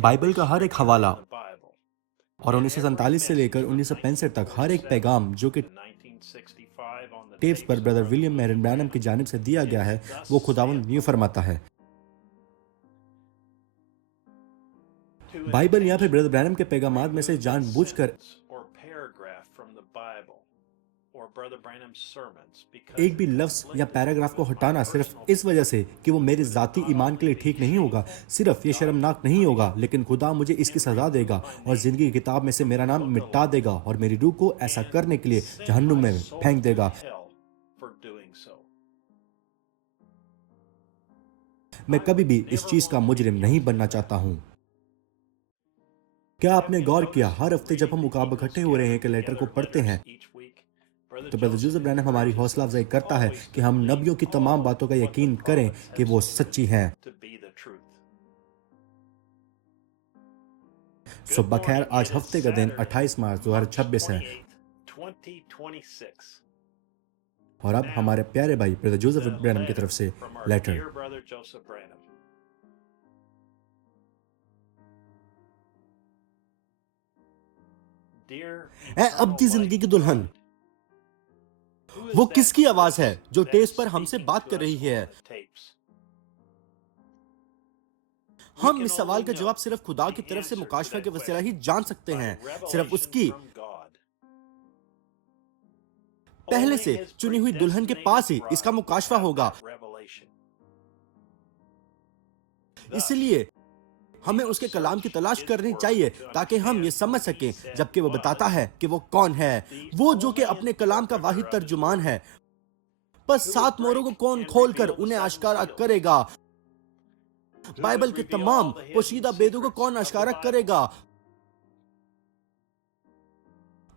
Bible का हर एक हवाला और 1947 से लेकर 1965 तक हर एक पैगाम जो कि टेप्स पर ब्रदर विलियम मैरिन ब्रैनम की जानिब से दिया गया है, वो खुदावंद यूं फरमाता है। बाइबल यहाँ पे ब्रदर ब्रैनम के पैगामात में से जानबूझकर एक भी लफ्ज या पैराग्राफ को हटाना सिर्फ इस वजह से कि वो मेरे जाती ईमान के लिए ठीक नहीं होगा, सिर्फ ये शर्मनाक नहीं होगा, लेकिन खुदा मुझे इसकी सजा देगा और जिंदगी की किताब में से मेरा नाम मिटा देगा और मेरी रूह को ऐसा करने के लिए जहन्नुम में फेंक देगा। मैं कभी भी इस चीज का मुजरिम नहीं बनना चाहता हूं। क्या आपने गौर किया, हर हफ्ते जब हम मुकाबले इकट्ठे हो रहे हैं कि लेटर को पढ़ते हैं, तो ब्रदर जोसेफ ब्रैनम हमारी हौसला अफजाई करता है कि हम नबियों की तमाम बातों का यकीन करें कि वो सच्ची हैं। सुबह खैर, आज हफ्ते का दिन 28 मार्च 2026 है और अब हमारे प्यारे भाई ब्रदर जोसेफ ब्रैनम की तरफ से लेटर। ऐ अब्दी जिंदगी की दुल्हन, वो किसकी आवाज है जो टेप्स पर हमसे बात कर रही है? हम इस सवाल का जवाब सिर्फ खुदा की तरफ से मुकाशफा के वसीला ही जान सकते हैं। सिर्फ उसकी पहले से चुनी हुई दुल्हन के पास ही इसका मुकाशफा होगा। इसलिए हमें उसके कलाम की तलाश करनी चाहिए ताकि हम ये समझ सकें, जबकि वो बताता है कि वो कौन है, वो जो कि अपने कलाम का वाहिद तर्जुमान है। बस 7 मोहरों को कौन खोलकर उन्हें आश्कारा करेगा? बाइबल के तमाम पोशीदा भेदों को कौन आश्कारा करेगा?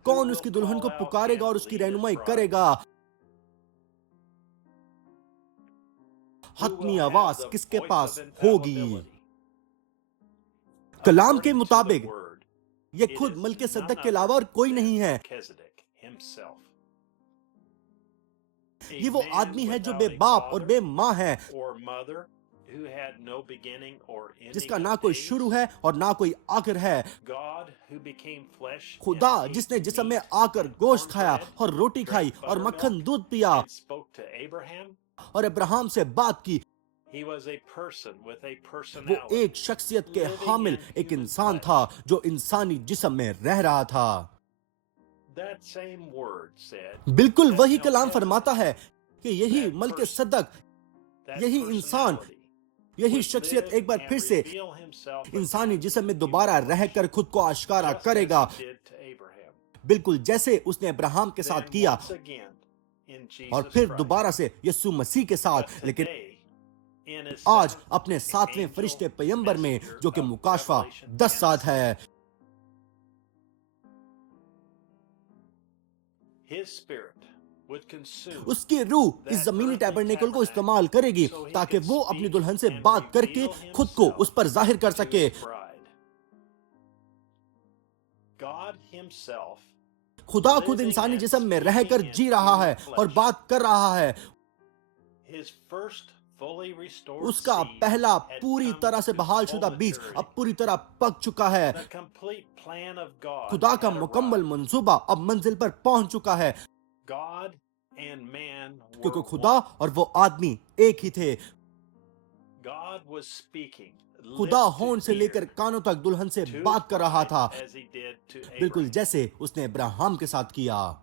कौन उसकी दुल्हन को पुकारेगा और उसकी रहनुमाई करेगा? हतमी आवाज किसके पास होगी? कलाम के मुताबिक ये खुद मलके सद्दक के अलावा और कोई नहीं है। ये वो आदमी है जो बेबाप और बेमां है, जिसका ना कोई शुरू है और ना कोई आखिर है। खुदा जिसने जिस्म में आकर गोश्त खाया और रोटी खाई और मक्खन दूध पिया और अब्राहम से बात की, वो एक शख्सियत के हामिल एक इंसान था जो इंसानी जिस्म में रह रहा था। बिल्कुल वही कलाम फरमाता है कि यही मलके सदक, यही इंसान, यही शख्सियत एक बार फिर से इंसानी जिस्म में दोबारा रहकर खुद को आश्कारा करेगा, बिल्कुल जैसे उसने अब्राहम के साथ किया और फिर दोबारा से यीशु मसीह के साथ, लेकिन आज अपने 7वें फरिश्ते पैगंबर में, जो कि मुकाशफा 10:7 है। उसकी रूह इस जमीनी टैबरनेकल को इस्तेमाल करेगी ताकि वो अपनी दुल्हन से बात करके खुद को उस पर जाहिर कर सके। खुदा खुद इंसानी जिस्म में रहकर जी रहा है और बात कर रहा है। उसका पहला पूरी तरह से बहाल शुदा बीज अब पूरी तरह पक चुका है। खुदा का मुकम्मल मंसूबा अब मंजिल पर पहुंच चुका है, क्योंकि खुदा और वो आदमी एक ही थे। खुदा होंठ से लेकर कानों तक दुल्हन से बात कर रहा था, बिल्कुल जैसे उसने अब्राहम के साथ किया।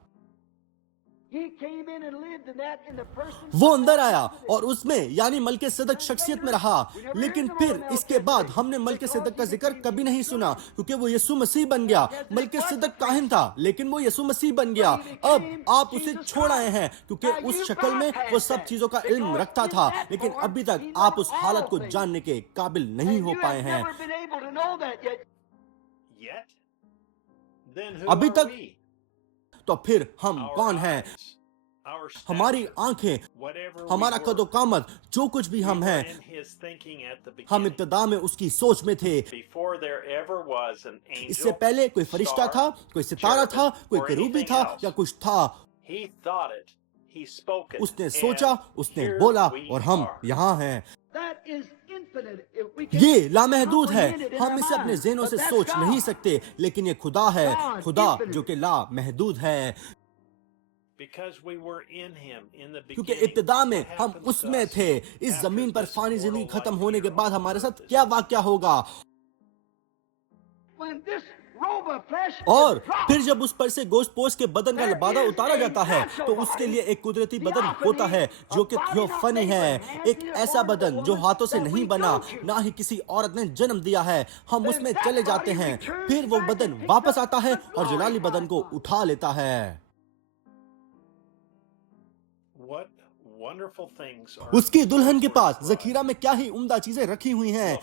वो अंदर आया और उसमें यानी मलके सदक शख्सियत में रहा, लेकिन फिर इसके बाद हमने मलके सदक का जिक्र कभी नहीं सुना, क्योंकि वो यीशु मसीह बन गया। मलके सदक काहिन था, लेकिन वो यीशु मसीह बन गया। अब आप उसे छोड़ आए हैं, क्योंकि उस शक्ल में वो सब चीजों का इल्म रखता था, लेकिन अभी तक आप उस हालत को जानने के काबिल नहीं हो पाए हैं। अभी तक तो फिर हम कौन हैं? हमारी आंखें, हमारा कदो कामत, जो कुछ भी हम हैं, हम इब्तिदा में उसकी सोच में थे। इससे पहले कोई फरिश्ता था, कोई सितारा था, कोई करूबी था या कुछ था। उसने सोचा, उसने बोला और हम यहाँ हैं। ये लामहदूद है। हम इसे अपने ज़हनों से सोच नहीं सकते, लेकिन ये खुदा है, खुदा जो कि ला महदूद है। क्योंकि इब्तिदा में हम उसमें थे। इस जमीन पर फानी जिंदगी खत्म होने के बाद हमारे साथ क्या वाक़या होगा? और फिर जब उस पर से गोश्त पोश के बदन का लबादा उतारा जाता है, तो उसके लिए एक कुदरती बदन होता है जो कि थियोफनी है, एक ऐसा बदन जो हाथों से नहीं बना, ना ही किसी औरत ने जन्म दिया है। हम उसमें चले जाते हैं, फिर वो बदन वापस आता है और जलाली बदन को उठा लेता है। उसकी दुल्हन के पास जखीरा में क्या ही उम्दा चीजें रखी हुई हैं।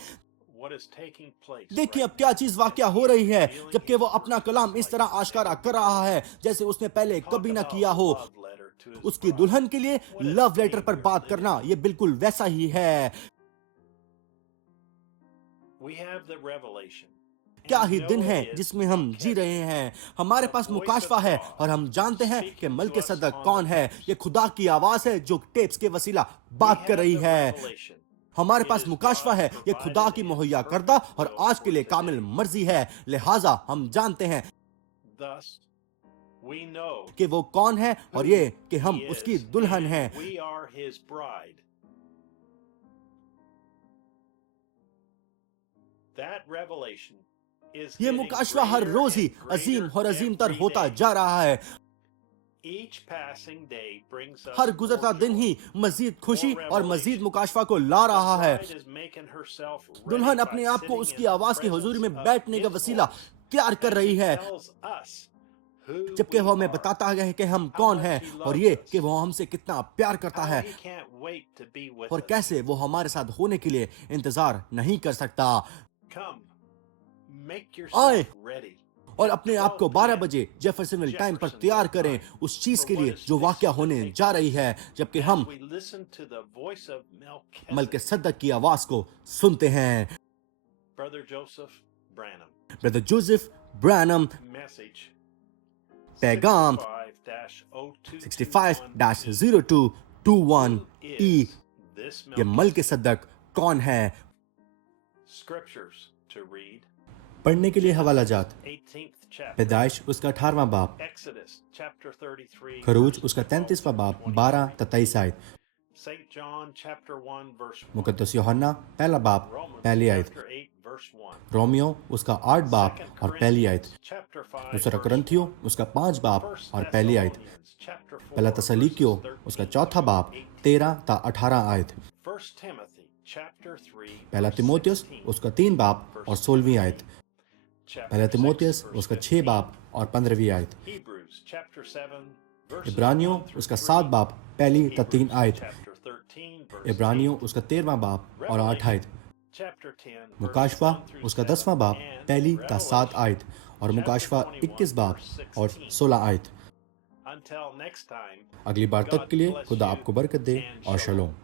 देखिए अब क्या चीज वाकया हो रही है, जबकि वो अपना कलाम इस तरह आश्कारा कर रहा है जैसे उसने पहले कभी ना किया हो। उसकी दुल्हन के लिए लव लेटर पर बात करना ये बिल्कुल वैसा ही है। क्या ही दिन है जिसमें हम जी रहे हैं। हमारे पास मुकाशफा है और हम जानते हैं कि मल्किसदक कौन है। ये खुदा की आवाज है जो टेप्स के वसीला बात कर रही है। हमारे पास मुकाशफा है, ये खुदा की मुहैया करदा और आज के लिए कामिल मर्जी है। लिहाजा हम जानते हैं कि वो कौन है और ये कि हम उसकी दुल्हन हैं। ये मुकाशफा हर रोज ही अजीम और अजीम तर होता जा रहा है। हर गुजरता दिन ही मजीद खुशी और मजीद मुकाशफा को ला रहा है। दुल्हन अपने आप को उसकी आवाज की हुजूरी में बैठने का वसीला तैयार कर रही है, जबकि वो हमें बताता है कि हम कौन हैं और ये कि वो हमसे कितना प्यार करता है और कैसे वो हमारे साथ होने के लिए इंतजार नहीं कर सकता। आए और अपने आप को 12 बजे जेफरसनविल टाइम पर तैयार करें उस चीज के लिए जो वाकया होने जा रही है, जबकि हम मल्किसदक की आवाज को सुनते हैं। ब्रदर जोसेफ ब्रैनम, पैगाम 65-0221E। ये मल्किसदक कौन है? पढ़ने के लिए हवाला जात पैदाइश उसका 18वां बाब, खरूज उसका 33वां बाब 12-23 आयत, मुकद्दस यूहन्ना पहला बाब पहली आयत, रोमियो उसका 8 बाब और पहली आयत, दूसरा करंथियो उसका 5 बाब और पहली आयत, पहला तसलीकियो उसका 4था बाब 13-18 आयत, पहला तिमोथियस उसका 3 बाब और 16वीं आयत, पहला तिमोथियस उसका 6 बाब और 15वीं आयत, इब्रानियों उसका 7 बाब पहली 3 आयत, इब्रानियों उसका 13वां बाब और 8 आयत, मुकाशफा उसका 10वां बाब पहली 7 आयत और मुकाशफा 21 बाब और 16 आयत। अगली बार तक के लिए खुदा आपको बरकत दे और शलोम।